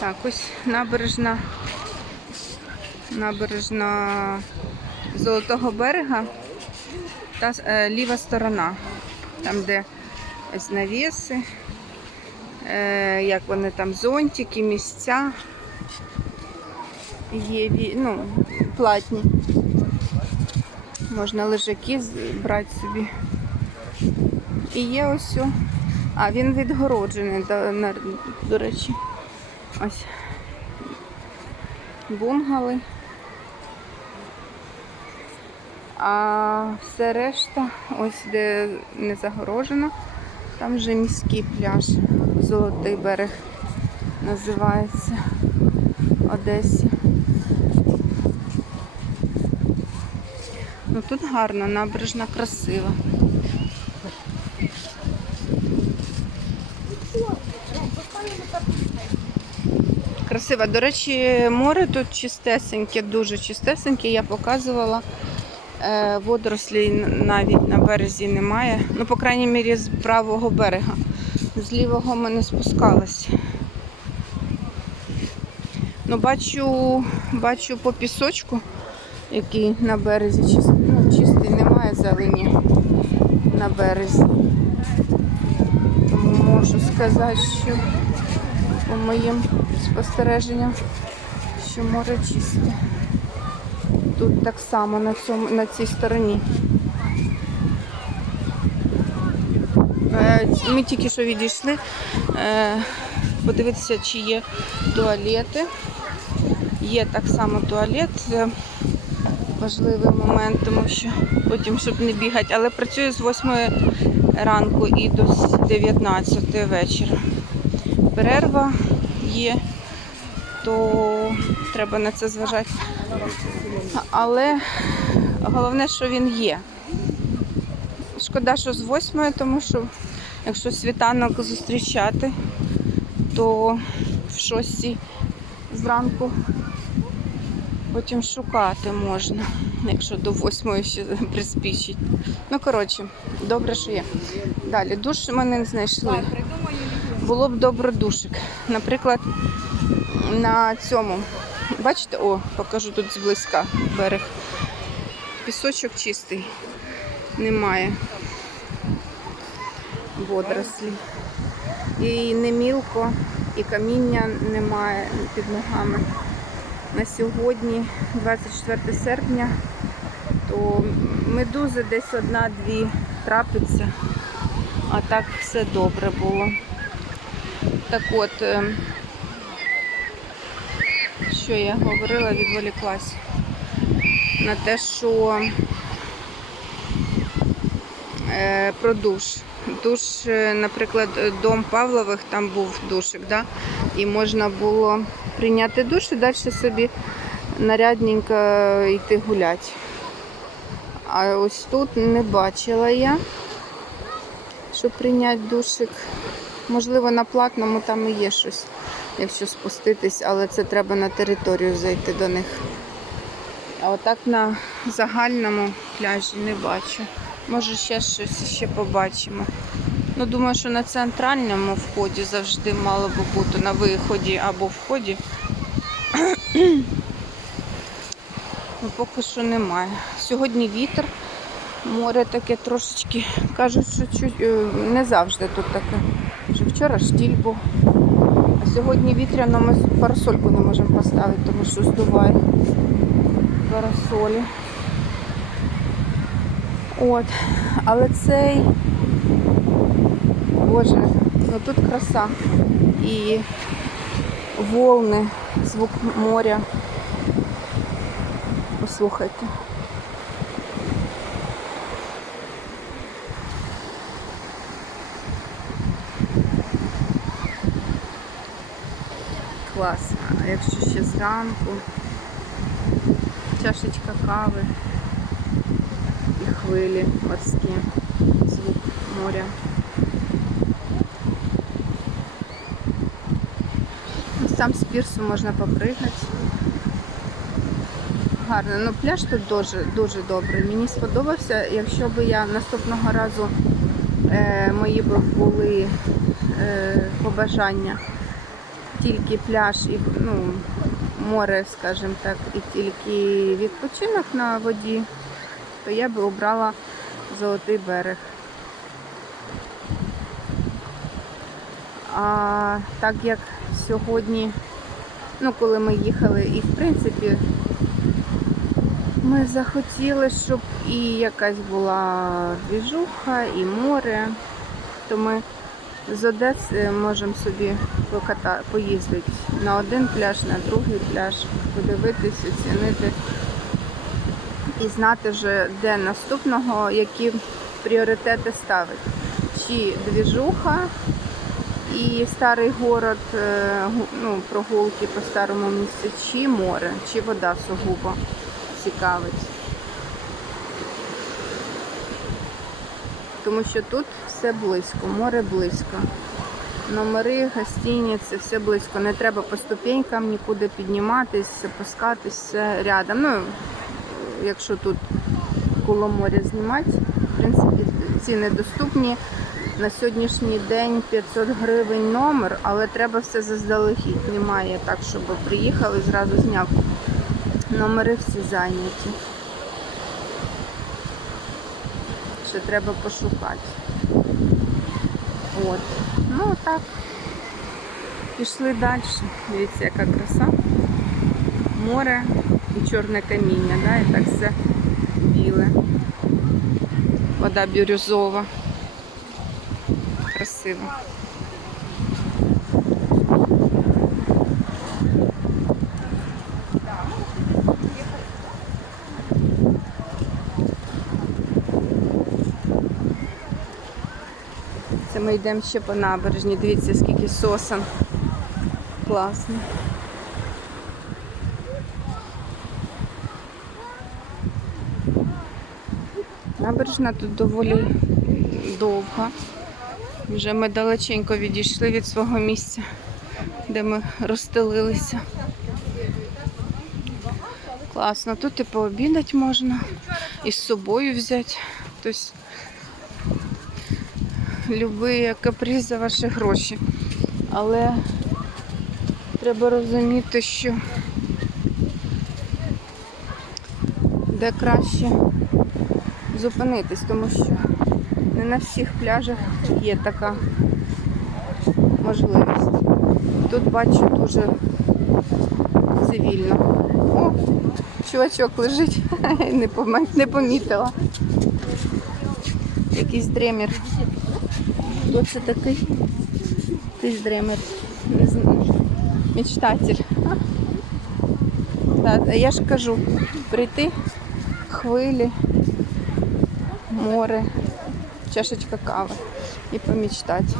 Так, ось набережна, набережна Золотого берега та е, ліва сторона, там, де ось навіси, е, як вони там, зонтики, місця є ну, платні. Можна лежаки брати собі. І є ось. А, він відгороджений, до, до речі. Ось. Бунгали. А все решта, ось де не загорожено, там вже міський пляж. Золотий берег називається Одесі. Ну тут гарно, набережна красива. Красиво. До речі, море тут чистесеньке, дуже чистесеньке. Я показувала. Е, Водорослей навіть на березі немає. Ну, по крайній мірі, з правого берега. З лівого ми не спускалися. Ну, бачу, бачу по пісочку, який на березі чистий, ну, чистий немає зелені на березі. Можу сказати, що по моїм спостереженням, що море чисте. Тут так само на, цьому, на цій стороні. Е, Ми тільки що відійшли е, подивитися, чи є туалети. Є так само туалет. Це важливий момент, тому що потім, щоб не бігати. Але працює з 8 ранку і до 19 вечора. Перерва є, то треба на це зважати. Але головне, що він є. Шкода, що з 8, тому що якщо світанок зустрічати, то в 6 зранку потім шукати можна, якщо до 8 ще приспічить. Ну, коротше, добре, що є. Далі, душ ми не знайшли. Було б добре душик. Наприклад, на цьому. Бачите, о, покажу тут зблизька берег. Пісочок чистий. Немає водорослі. І не мілко, і каміння немає під ногами. На сьогодні, 24 серпня, то медузи десь одна-дві трапиться, а так все добре було. Так от, е, що я говорила, відволіклась на те, що е, про душ. Душ, е, наприклад, дом Павлових, там був душик, да? і можна було прийняти душ і далі собі нарядненько йти гуляти. А ось тут не бачила я, щоб прийняти душик. Можливо, на платному там і є щось, якщо спуститись, але це треба на територію зайти до них. А отак на загальному пляжі не бачу. Може ще щось ще побачимо. Ну, думаю, що на центральному вході завжди мало би бути на виході або вході. Ну, поки що немає. Сьогодні вітер, море таке трошечки. Кажуть, що чуть, е, не завжди тут таке. Що вчора штіль був. А сьогодні вітряно ми парасольку не можемо поставити, тому що здуває парасолі. От, але цей, боже, ну тут краса. І волни, звук моря. Послухайте. Клас. А якщо ще зранку, чашечка кави і хвилі морські, звук моря. Ось Там з пірсу можна попригати. Гарно. Ну пляж тут дуже дуже добрий. Мені сподобався. Якщо б я наступного разу е, мої б були е, побажання тільки пляж і ну, море, скажімо так, і тільки відпочинок на воді, то я би обрала Золотий берег. А так як сьогодні, ну коли ми їхали, і в принципі ми захотіли, щоб і якась була двіжуха, і море, то ми з Одеси можемо собі поката... поїздити на один пляж, на другий пляж, подивитись, оцінити і знати вже, де наступного, які пріоритети ставить. Чи двіжуха і старий город, е, ну, прогулки по старому місцю, чи море, чи вода сугубо цікавить. Тому що тут все близько, море близько. Номери, гостиниці, все близько. Не треба по ступенькам нікуди підніматись, опускатись, рядом. Ну, якщо тут коло моря знімати, в принципі, ціни доступні. На сьогоднішній день 500 гривень номер, але треба все заздалегідь. Немає так, щоб приїхав і зразу зняв. Номери всі зайняті. Ще треба пошукати. От. Ну так. Пішли далі. Дивіться, яка краса. Море і чорне каміння, да? і так все біле. Вода бірюзова. Красиво. Ми йдемо ще по набережні. Дивіться, скільки сосен. Класно. Набережна тут доволі довга. Вже ми далеченько відійшли від свого місця, де ми розстелилися. Класно, тут і пообідати можна, і з собою взяти. Тобто любі каприз за ваші гроші. Але треба розуміти, що де краще зупинитись, тому що не на всіх пляжах є така можливість. Тут бачу дуже цивільно. О, чувачок лежить, не помітила. Якийсь дремір. Хто це такий? Ти дример. Не знаю. Мечтатель. Так, я ж кажу, прийти, хвилі, море, чашечка кави і помічтати.